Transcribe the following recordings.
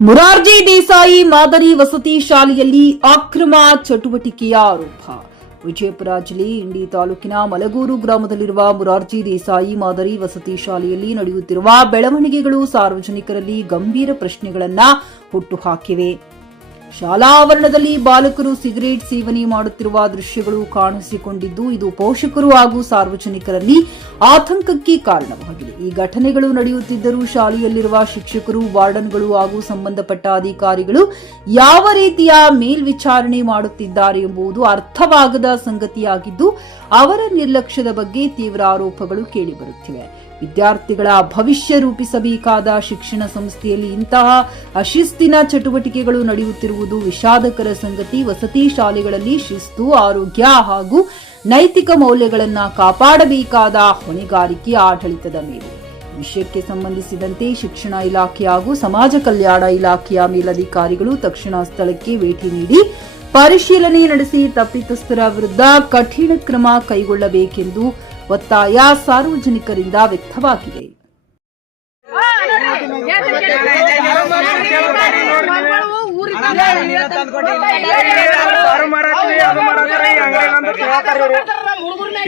ಮುರಾರ್ಜಿ ದೇಸಾಯಿ ಮಾದರಿ ವಸತಿ ಶಾಲೆಯಲ್ಲಿ ಅಕ್ರಮ ಚಟುವಟಿಕೆಯ ಆರೋಪ. ವಿಜಯಪುರ ಜಿಲ್ಲೆ ಇಂಡಿ ತಾಲೂಕಿನ ಮಲಗೂರು ಗ್ರಾಮದಲ್ಲಿರುವ ಮುರಾರ್ಜಿ ದೇಸಾಯಿ ಮಾದರಿ ವಸತಿ ಶಾಲೆಯಲ್ಲಿ ನಡೆಯುತ್ತಿರುವ ಬೆಳವಣಿಗೆಗಳು ಸಾರ್ವಜನಿಕರಲ್ಲಿ ಗಂಭೀರ ಪ್ರಶ್ನೆಗಳನ್ನು ಹುಟ್ಟುಹಾಕಿವೆ. ಶಾಲಾ ಆವರಣದಲ್ಲಿ ಬಾಲಕರು ಸಿಗರೇಟ್ ಸೇವನೆ ಮಾಡುತ್ತಿರುವ ದೃಶ್ಯಗಳು ಕಾಣಿಸಿಕೊಂಡಿದ್ದು, ಇದು ಪೋಷಕರು ಹಾಗೂ ಸಾರ್ವಜನಿಕರಲ್ಲಿ ಆತಂಕಕ್ಕೆ ಕಾರಣವಾಗಿದೆ. ಈ ಘಟನೆಗಳು ನಡೆಯುತ್ತಿದ್ದರೂ ಶಾಲೆಯಲ್ಲಿರುವ ಶಿಕ್ಷಕರು, ವಾರ್ಡನ್ಗಳು ಹಾಗೂ ಸಂಬಂಧಪಟ್ಟ ಅಧಿಕಾರಿಗಳು ಯಾವ ರೀತಿಯ ಮೇಲ್ವಿಚಾರಣೆ ಮಾಡುತ್ತಿದ್ದಾರೆ ಎಂಬುದು ಅರ್ಥವಾಗದ ಸಂಗತಿಯಾಗಿದ್ದು, ಅವರ ನಿರ್ಲಕ್ಷ್ಯದ ಬಗ್ಗೆ ತೀವ್ರ ಆರೋಪಗಳು ಕೇಳಿಬರುತ್ತಿವೆ. ವಿದ್ಯಾರ್ಥಿಗಳ ಭವಿಷ್ಯ ರೂಪಿಸಬೇಕಾದ ಶಿಕ್ಷಣ ಸಂಸ್ಥೆಯಲ್ಲಿ ಇಂತಹ ಅಶಿಸ್ತಿನ ಚಟುವಟಿಕೆಗಳು ನಡೆಯುತ್ತಿರುವುದು ವಿಷಾದಕರ ಸಂಗತಿ. ವಸತಿ ಶಾಲೆಗಳಲ್ಲಿ ಶಿಸ್ತು, ಆರೋಗ್ಯ ಹಾಗೂ ನೈತಿಕ ಮೌಲ್ಯಗಳನ್ನು ಕಾಪಾಡಬೇಕಾದ ಹೊಣೆಗಾರಿಕೆ ಆಡಳಿತದ ಮೇಲೆ. ವಿಷಯಕ್ಕೆ ಸಂಬಂಧಿಸಿದಂತೆ ಶಿಕ್ಷಣ ಇಲಾಖೆ ಹಾಗೂ ಸಮಾಜ ಕಲ್ಯಾಣ ಇಲಾಖೆಯ ಮೇಲಧಿಕಾರಿಗಳು ತಕ್ಷಣ ಸ್ಥಳಕ್ಕೆ ಭೇಟಿ ನೀಡಿ ಪರಿಶೀಲನೆ ನಡೆಸಿ ತಪ್ಪಿತಸ್ಥರ ವಿರುದ್ಧ ಕಠಿಣ ಕ್ರಮ ಕೈಗೊಳ್ಳಬೇಕೆಂದು ಒತ್ತಾಯ ಸಾರ್ವಜನಿಕರಿಂದ ವ್ಯಕ್ತವಾಗಿದೆ.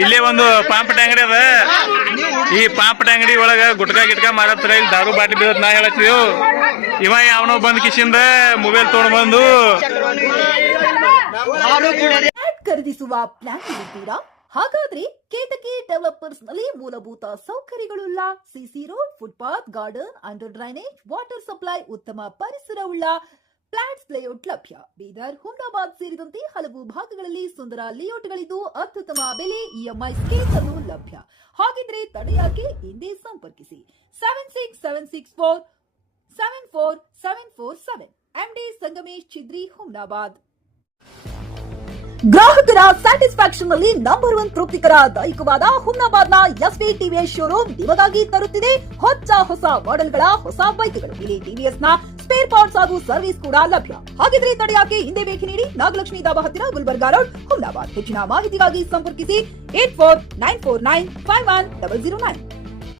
ಇಲ್ಲಿ ಒಂದು ಪಾಂಪಟ ಅಂಗಡಿ ಅದ. ಈ ಪಾಂಪಟ ಅಂಗಡಿ ಒಳಗ ಗುಟ್ಕಾ ಗಿಟ್ಕಾ ಮಾರತ್ರ, ಇಲ್ಲಿ ದಾರು ಬಾಟ್ಲಿ ಬೀಳತ್. ನಾ ಹೇಳತ್ತೀವಿ ಇವ ಯಾವನೋ ಬಂದ್ ಕಿಶಿಂದ ಮೊಬೈಲ್ ತೊಗೊಂಡು ಬಂದು ಖರೀದಿಸುವ ಪ್ಲಾನ್ ಇರುತ್ತೀರಾ? ಹಾಗಾದ್ರೆ ಕೇತಕಿ ಡೆವಲಪರ್ಸ್ ನಲ್ಲಿ ಮೂಲಭೂತ ಸೌಕರ್ಯಗಳುಳ್ಳ CC road, footpath, garden, under drainage, water supply, ಉತ್ತಮ ಪರಿಸರವುಳ್ಳ ಫ್ಲಾಟ್ಸ್ ಲೇಔಟ್ ಲಭ್ಯ. ಬೀದರ್, ಹುಮ್ನಾಬಾದ್ ಸೇರಿದಂತೆ ಹಲವು ಭಾಗಗಳಲ್ಲಿ ಸುಂದರ ಲೇಔಟ್ಗಳಿದ್ದು ಅತ್ಯುತ್ತಮ ಬೆಲೆ, ಇಎಂಐ ಸ್ಕೀಮ್ ಅನ್ನು ಲಭ್ಯ. ಹಾಗಿದ್ರೆ ತಡೆಯಾಕೆ? ಹಿಂದೆ ಸಂಪರ್ಕಿಸಿ 7676474747 MD ಸಂಗಮೇಶ್ ಚಿದ್ರಿ, ಹುಮ್ನಾಬಾದ್. ಗ್ರಾಹಕರ ಸ್ಯಾಟಿಸ್ಫ್ಯಾಕ್ಷನ್ ನಲ್ಲಿ ನಂಬರ್ 1 ತೃಪ್ತಿಕರ ದಾಯಕವಾದ ಹುಮ್ನಾಬಾದ್ನ ಎಸ್ವಿ ಟಿವಿಎಸ್ ಶೋರೂಮ್ ನಿಮಗಾಗಿ ತರುತ್ತಿದೆ ಹೊಸ ಮಾಡೆಲ್ಗಳ ಹೊಸ ಬೈಕ್ಗಳು. ಇಲ್ಲಿ ಟಿವಿಎಸ್ ನ ಸ್ಪೇರ್ ಪಾರ್ಟ್ಸ್ ಹಾಗೂ ಸರ್ವಿಸ್ ಕೂಡ ಲಭ್ಯ. ಹಾಗಿದ್ರೆ ತಡೆಯಾಕೆ? ಹಿಂದೆ ಭೇಟಿ ನೀಡಿ. ನಾಗಲಕ್ಷ್ಮಿ ಧಾಬಾ ಹತ್ತಿರ, ಗುಲ್ಬರ್ಗಾ ರೋಡ್, ಹುಮ್ನಾಬಾದ್. ಹೆಚ್ಚಿನ ಮಾಹಿತಿಗಾಗಿ ಸಂಪರ್ಕಿಸಿ 8494951009.